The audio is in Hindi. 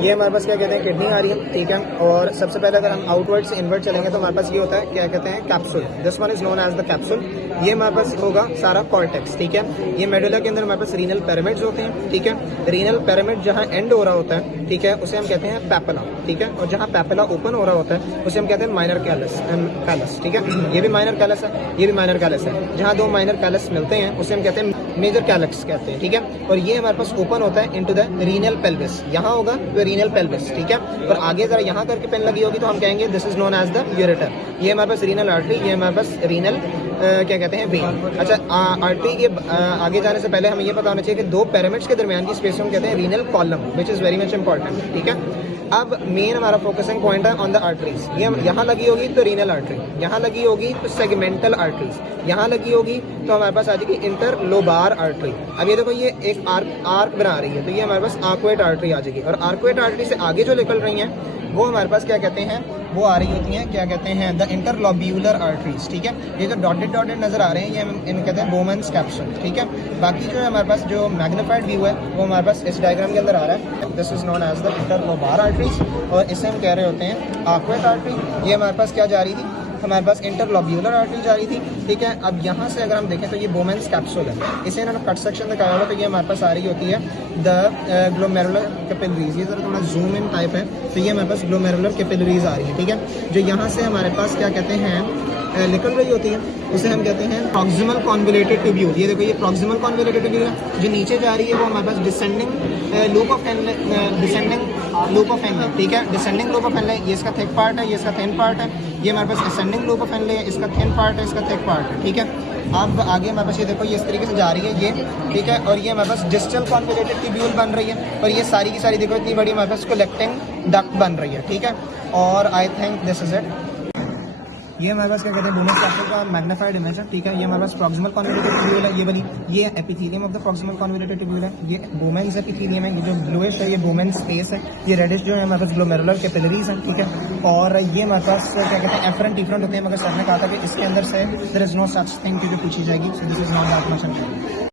ये हमारे पास क्या कहते हैं किडनी आ रही है, ठीक है। और सबसे पहले अगर हम आउटवर्ड से इनवर्ड चलेंगे तो हमारे पास ये होता है क्या कहते हैं capsule, this one is known as the capsule. ये हमारे पास होगा सारा कॉर्टेक्स, ठीक है। ये मेडुला के अंदर हमारे पास रीनल पिरामिड्स होते हैं, ठीक है। रीनल पिरामिड जहाँ एंड हो रहा होता है, ठीक है, उसे हम कहते हैं पैपिला, ठीक है। और जहाँ पैपिला ओपन हो रहा होता है उसे हम कहते हैं माइनर कैलस एंड कैलस, ठीक है। ये भी माइनर कैलस है, ये भी माइनर कैलस है। जहाँ दो माइनर कैलस मिलते हैं उसे हम कहते हैं मेजर कैलस कहते हैं, ठीक है। और ये हमारे पास ओपन होता है इनटू द रीनल पेल्विस, यहाँ होगा तो रीनल पेल्विस, ठीक है। और आगे जरा यहाँ करके पेन लगी होगी तो हम कहेंगे this is known as the ureter. ये हमारे पास रीनल आर्टरी, ये हमारे पास रीनल क्या कहते हैं वेन। अच्छा, आर्टरी के आगे जाने से पहले हमें ये पता होना चाहिए कि दो पिरामिड्स के दरमियान की स्पेस को हम कहते हैं renal column, which is very much important, ठीक है। अब मेन हमारा फोकसिंग पॉइंट है ऑन द आर्टरीज। ये यहाँ लगी होगी तो रीनल आर्टरी, यहाँ लगी होगी तो सेगमेंटल आर्टरीज, यहाँ लगी होगी तो हमारे पास आ जाएगी इंटरलोबार आर्टरी। अब ये देखो ये एक आर्क बना रही है तो ये हमारे पास आर्कुएट आर्टरी आ जाएगी। और आर्कुएट आर्टरी से आगे जो निकल रही हैं वो हमारे पास क्या कहते हैं, वो आ रही होती हैं क्या कहते हैं द इंटरलोब्यूलर आर्टरीज, ठीक है। ये जो डॉटेड डॉटेड नजर आ रहे हैं ये हम इन कहते हैं बोमन्स कैप्सूल, ठीक है। बाकी जो है हमारे पास जो मैग्नीफाइड व्यू है वो हमारे पास इस डायग्राम के अंदर आ रहा है, this is known as the interlobar arteries. और इसे हम कह रहे होते हैं आर्कुएट आर्टरी। ये हमारे पास क्या जा रही थी, हमारे पास इंटरलोब्यूलर आर्टरी जा रही थी, ठीक है। अब यहाँ से अगर हम देखें तो ये बोमेंस कैप्सूल है, इसे इन्होंने कट सेक्शन दिखाया हुआ तो ये हमारे पास आ रही होती है द ग्लोमेरुलर कैपिलरीज। ये जरा थोड़ा जूम इन टाइप है तो ये हमारे पास ग्लोमेरुलर कैपिलरीज आ रही है, ठीक है। जो यहाँ से हमारे पास क्या कहते हैं निकल रही होती है उसे हम कहते हैं प्रॉक्सिमल कॉन्वोल्यूटेड ट्यूब्यूल। ये देखो ये प्रॉक्सिमल कॉन्वोल्यूटेड ट्यूब्यूल है। जो नीचे जा रही है वो हमारे पास डिसेंडिंग लूप ऑफ एनले, ठीक है। डिसेंडिंग लूप ऑफ एनले, ये इसका थिक पार्ट है, ये इसका थिन पार्ट है। ये हमारे पास डिसेंडिंग लूप ऑफ एनले है, इसका थिन पार्ट है, इसका थिक पार्ट है, ठीक है। अब आगे हमारे पास ये देखो ये इस तरीके से जा रही है ये, ठीक है। और ये हमारे पास डिस्टल कॉन्वोल्यूटेड ट्यूब्यूल बन रही है और ये सारी की सारी देखो इतनी बड़ी हमारे पास कलेक्टिंग डक्ट बन रही है, ठीक है। और I think this is it. ये हमारे पास क्या कहते हैं बोमन्स कैप्सूल का मैग्नीफाइड इमेज है, ठीक है। ये हमारे पास प्रॉक्सिमल कॉन्वोल्यूटेड ट्यूब्यूल है, ये बनी ये epithelium of the proximal convoluted tubule है। ये बोमेंस एपिथेलियम है, ये जो ब्लूइश है ये बोमेंस स्पेस है। ये रेडिश जो है हमारे पास ग्लोमेरुलर कैपिलरीज है, ठीक है। और ये हमारे पास क्या कहते हैं एफरेंट डिफरेंट होते हैं, मगर सर ने कहा था कि इसके अंदर से there is no such thing जो पूछी जाएगी, so this is not that much.